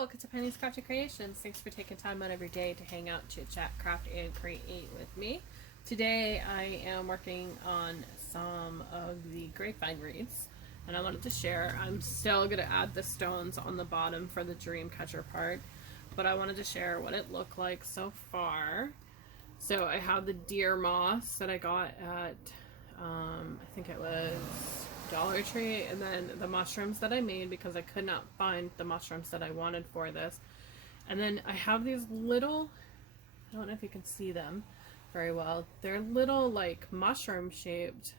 welcome to Penny's Crafty Creations. Thanks for taking time out of your day to hang out, chit chat, craft, and create with me. Today I am working on some of the grapevine wreaths, and I wanted to share. I'm still going to add the stones on the bottom for the dream catcher part, but I wanted to share what it looked like so far. So I have the deer moss that I got at, I think it was Dollar Tree, and then the mushrooms that I made because I could not find the mushrooms that I wanted for this. And then I have these little, I don't know if you can see them very well, they're little like mushroom shaped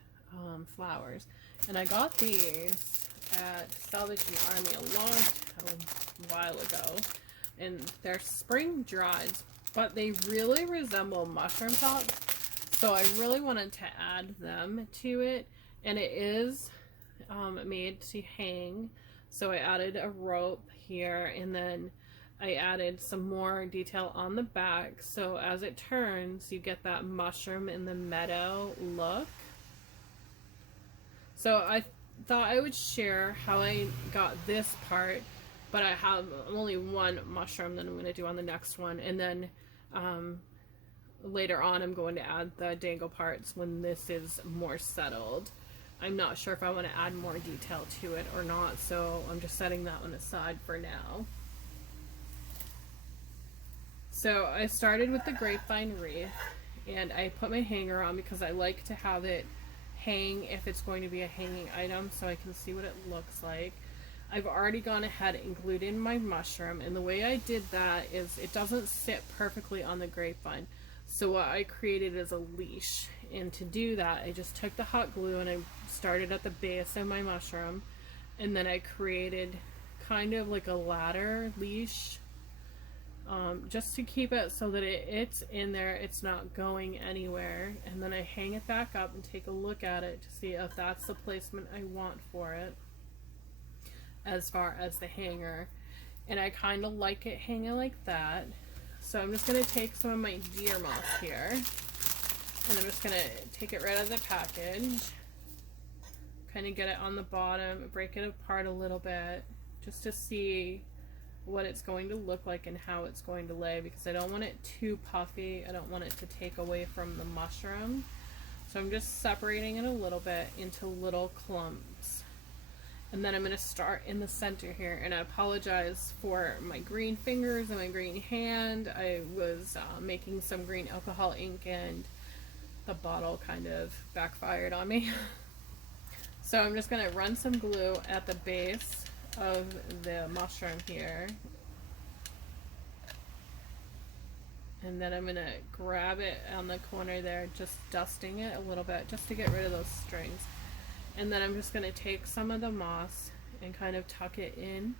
flowers, and I got these at Salvation Army a while ago, and they're spring dried, but they really resemble mushroom tops, so I really wanted to add them to it. And it is made to hang, so I added a rope here, and then I added some more detail on the back, so as it turns you get that mushroom in the meadow look. So I thought I would share how I got this part, but I have only one mushroom that I'm going to do on the next one, and then later on I'm going to add the dangle parts when this is more settled. I'm not sure if I want to add more detail to it or not, so I'm just setting that one aside for now. So I started with the grapevine wreath, and I put my hanger on because I like to have it hang if it's going to be a hanging item so I can see what it looks like. I've already gone ahead and glued in my mushroom, and the way I did that is it doesn't sit perfectly on the grapevine. So what I created is a leash, and to do that I just took the hot glue and I started at the base of my mushroom, and then I created kind of like a ladder leash, just to keep it so that it's in there, it's not going anywhere, and then I hang it back up and take a look at it to see if that's the placement I want for it as far as the hanger, and I kind of like it hanging like that. So I'm just going to take some of my deer moss here, and I'm just going to take it right out of the package, kind of get it on the bottom, break it apart a little bit just to see what it's going to look like and how it's going to lay, because I don't want it too puffy. I don't want it to take away from the mushroom. So I'm just separating it a little bit into little clumps. And then I'm going to start in the center here, and I apologize for my green fingers and my green hand. I was making some green alcohol ink and the bottle kind of backfired on me. So I'm just going to run some glue at the base of the mushroom here, and then I'm going to grab it on the corner there, just dusting it a little bit just to get rid of those strings. And then I'm just going to take some of the moss and kind of tuck it in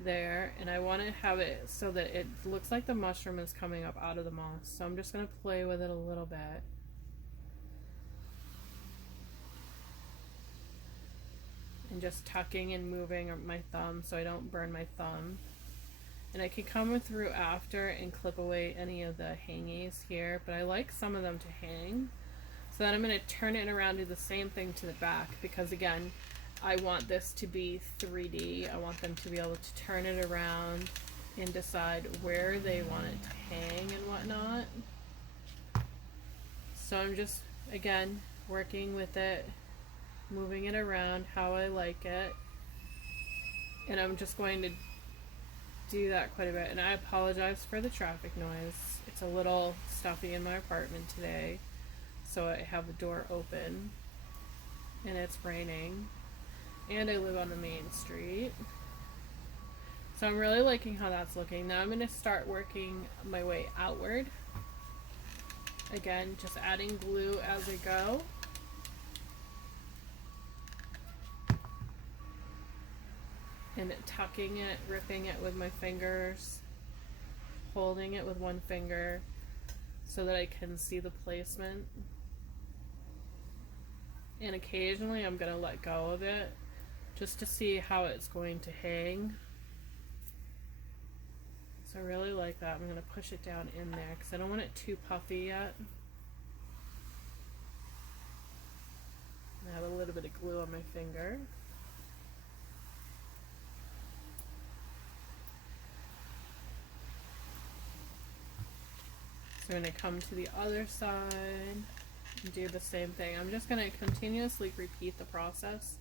there, and I want to have it so that it looks like the mushroom is coming up out of the moss. So I'm just going to play with it a little bit. And just tucking and moving my thumb so I don't burn my thumb. And I can come through after and clip away any of the hangies here, but I like some of them to hang. So then I'm going to turn it around, do the same thing to the back, because again, I want this to be 3D. I want them to be able to turn it around and decide where they want it to hang and whatnot. So I'm just, again, working with it, moving it around how I like it. And I'm just going to do that quite a bit. And I apologize for the traffic noise. It's a little stuffy in my apartment today. So I have the door open, and it's raining, and I live on the main street. So I'm really liking how that's looking. Now I'm going to start working my way outward. Again, just adding glue as I go. And tucking it, ripping it with my fingers, holding it with one finger so that I can see the placement. And occasionally I'm going to let go of it just to see how it's going to hang. So I really like that. I'm going to push it down in there because I don't want it too puffy yet. I have a little bit of glue on my finger. So I'm going to come to the other side and do the same thing. I'm just going to continuously repeat the process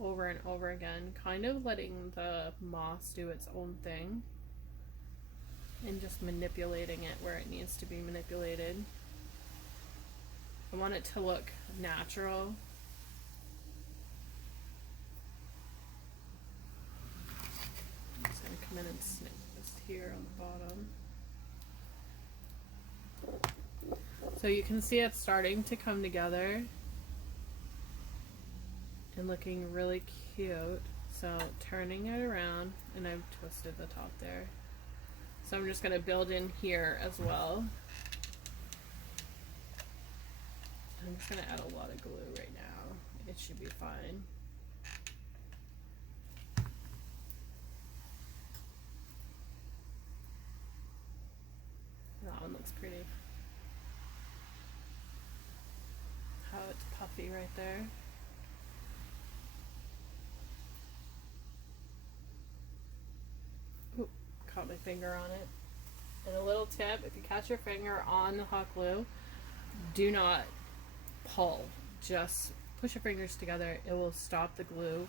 over and over again, kind of letting the moss do its own thing and just manipulating it where it needs to be manipulated. I want it to look natural. I'm just going to come in and snip this here on the bottom. So you can see it's starting to come together and looking really cute. So turning it around, and I've twisted the top there. So I'm just going to build in here as well. I'm just going to add a lot of glue right now. It should be fine. That one looks pretty. How it's puffy right there. Ooh, caught my finger on it. And a little tip, if you catch your finger on the hot glue, do not pull. Just push your fingers together. It will stop the glue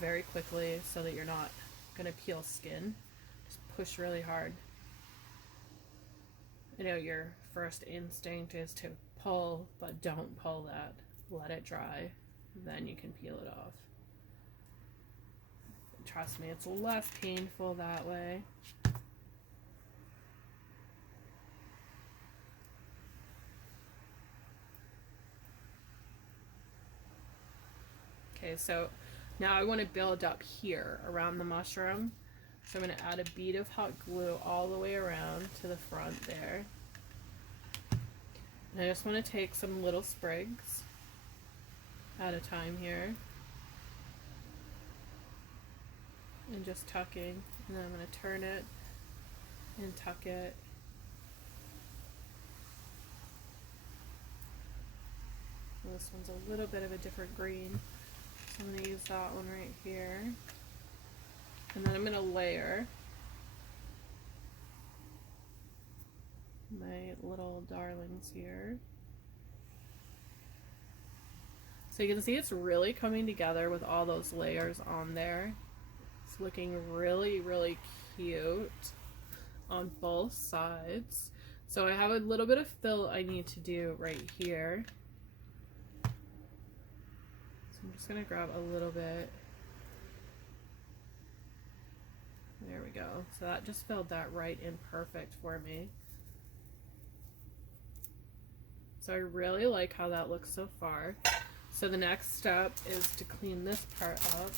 very quickly so that you're not going to peel skin. Just push really hard. I know your first instinct is to pull, but don't pull that. Let it dry. Then you can peel it off. Trust me, it's less painful that way. Okay, so now I want to build up here around the mushroom. So I'm going to add a bead of hot glue all the way around to the front there. And I just want to take some little sprigs at a time here. And just tucking. And then I'm going to turn it and tuck it. And this one's a little bit of a different green. So I'm going to use that one right here. And then I'm going to layer my little darlings here. So you can see it's really coming together with all those layers on there. It's looking really, really cute on both sides. So I have a little bit of fill I need to do right here. So I'm just going to grab a little bit. There we go. So that just filled that right in perfect for me. So I really like how that looks so far. So the next step is to clean this part up.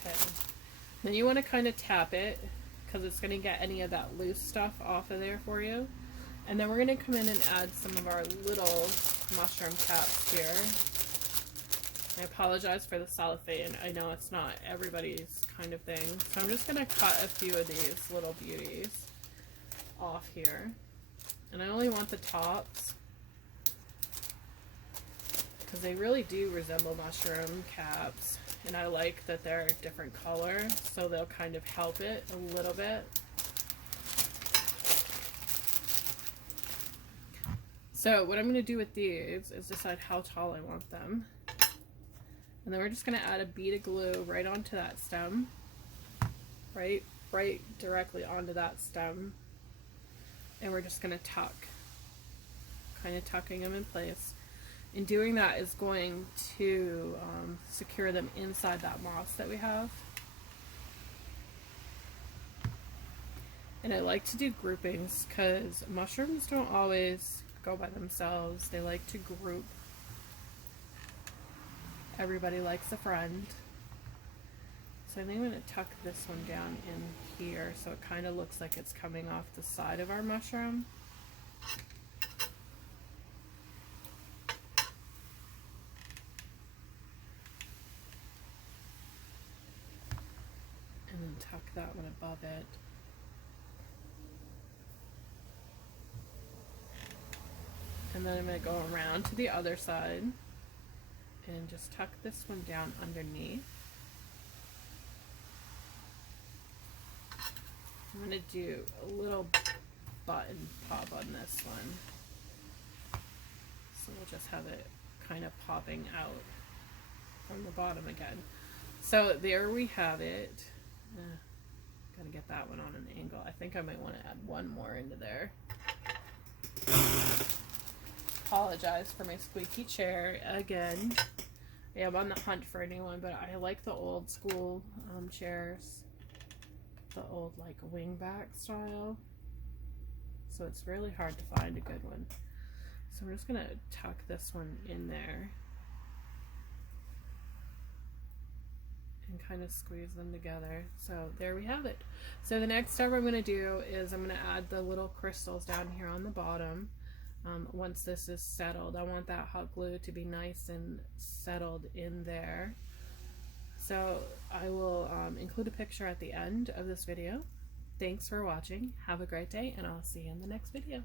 Okay. Then you want to kind of tap it because it's going to get any of that loose stuff off of there for you. And then we're going to come in and add some of our little mushroom caps here. I apologize for the cellophane. I know it's not everybody's kind of thing. So I'm just going to cut a few of these little beauties off here. And I only want the tops because they really do resemble mushroom caps. And I like that they're different color, so they'll kind of help it a little bit. So what I'm going to do with these is decide how tall I want them. And then we're just going to add a bead of glue right onto that stem. Right directly onto that stem. And we're just going to tuck. Kind of tucking them in place. And doing that is going to secure them inside that moss that we have. And I like to do groupings because mushrooms don't always go by themselves. They like to group. Everybody likes a friend. So I think I'm going to tuck this one down in here so it kind of looks like it's coming off the side of our mushroom. And then tuck that one above it. And then I'm going to go around to the other side. and just tuck this one down underneath. I'm going to do a little button pop on this one. So we'll just have it kind of popping out from the bottom again. So there we have it. Gotta get that one on an angle. I think I might want to add one more into there. Apologize for my squeaky chair again. Yeah, I'm on the hunt for a new one, but I like the old school chairs. The old like wingback style. So it's really hard to find a good one. So I'm just gonna tuck this one in there and kind of squeeze them together. So there we have it. So the next step I'm going to do is I'm going to add the little crystals down here on the bottom. Once this is settled, I want that hot glue to be nice and settled in there. So I will include a picture at the end of this video. Thanks for watching. Have a great day, and I'll see you in the next video.